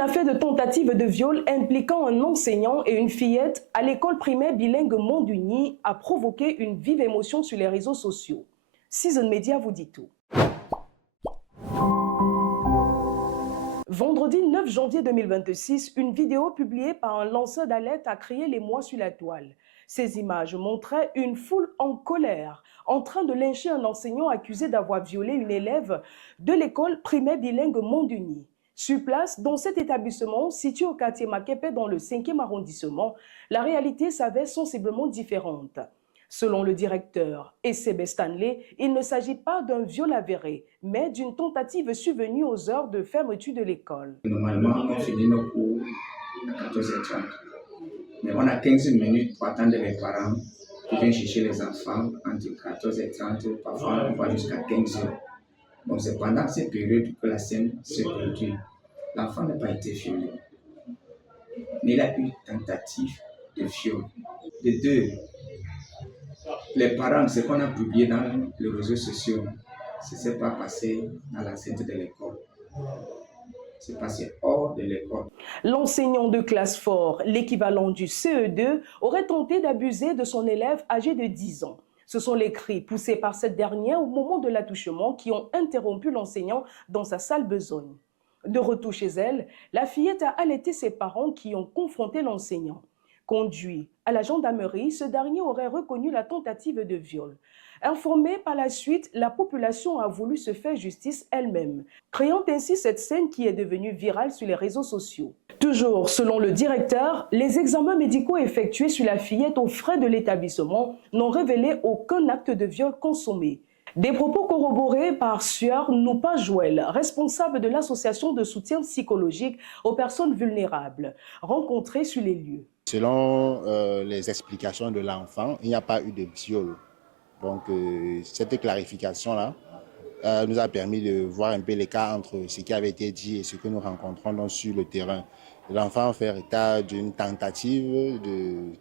Une affaire de tentative de viol impliquant un enseignant et une fillette à l'école primaire bilingue Monduni a provoqué une vive émotion sur les réseaux sociaux. Season Media vous dit tout. Vendredi 9 janvier 2026, une vidéo publiée par un lanceur d'alerte a créé l'émoi sur la toile. Ces images montraient une foule en colère, en train de lyncher un enseignant accusé d'avoir violé une élève de l'école primaire bilingue Monduni. Sur place, dans cet établissement, situé au quartier Makepe dans le 5e arrondissement, la réalité s'avère sensiblement différente. Selon le directeur Essebe Stanley, il ne s'agit pas d'un viol avéré, mais d'une tentative survenue aux heures de fermeture de l'école. Normalement, on finit nos cours à 14h30. Mais on a 15 minutes pour attendre les parents qui viennent chercher les enfants entre 14h30, parfois on va jusqu'à 15h. Donc c'est pendant cette période que la scène se produit. L'enfant n'a pas été violé, mais il a eu une tentative de viol. De deux, les parents, ce qu'on a publié dans les réseaux sociaux, ce ne s'est pas passé dans l'enceinte de l'école. C'est passé hors de l'école. L'enseignant de classe fort, l'équivalent du CE2, aurait tenté d'abuser de son élève âgé de 10 ans. Ce sont les cris poussés par cette dernière au moment de l'attouchement qui ont interrompu l'enseignant dans sa sale besogne. De retour chez elle, la fillette a allaité ses parents qui ont confronté l'enseignant. Conduit à la gendarmerie, ce dernier aurait reconnu la tentative de viol. Informée par la suite, la population a voulu se faire justice elle-même, créant ainsi cette scène qui est devenue virale sur les réseaux sociaux. Toujours selon le directeur, les examens médicaux effectués sur la fillette aux frais de l'établissement n'ont révélé aucun acte de viol consommé. Des propos corroborés par Sueur Noupa Joël, responsable de l'association de soutien psychologique aux personnes vulnérables, rencontrée sur les lieux. Selon les explications de l'enfant, il n'y a pas eu de viol. Donc cette clarification-là nous a permis de voir un peu l'écart entre ce qui avait été dit et ce que nous rencontrons donc sur le terrain. L'enfant fait état d'une tentative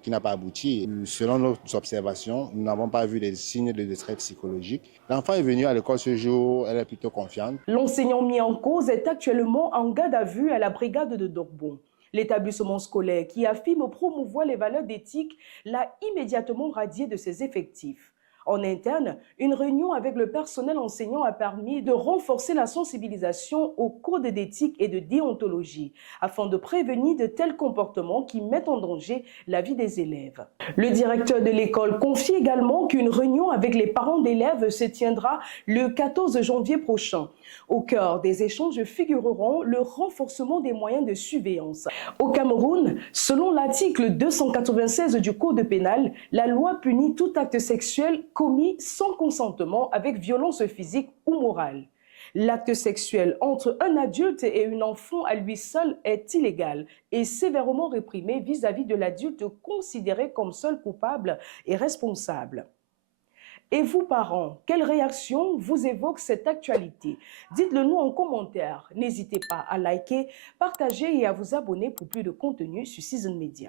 qui n'a pas abouti. Selon nos observations, nous n'avons pas vu des signes de détresse psychologique. L'enfant est venu à l'école ce jour, elle est plutôt confiante. L'enseignant mis en cause est actuellement en garde à vue à la brigade de Dorbon. L'établissement scolaire qui affirme promouvoir les valeurs d'éthique l'a immédiatement radié de ses effectifs. En interne, une réunion avec le personnel enseignant a permis de renforcer la sensibilisation au code d'éthique et de déontologie afin de prévenir de tels comportements qui mettent en danger la vie des élèves. Le directeur de l'école confie également qu'une réunion avec les parents d'élèves se tiendra le 14 janvier prochain. Au cœur des échanges figureront le renforcement des moyens de surveillance. Au Cameroun, selon l'article 296 du Code pénal, la loi punit tout acte sexuel commis sans consentement avec violence physique ou morale. L'acte sexuel entre un adulte et une enfant à lui seul est illégal et sévèrement réprimé vis-à-vis de l'adulte considéré comme seul coupable et responsable. Et vous, parents, quelle réaction vous évoque cette actualité? Dites-le nous en commentaire. N'hésitez pas à liker, partager et à vous abonner pour plus de contenu sur Season Media.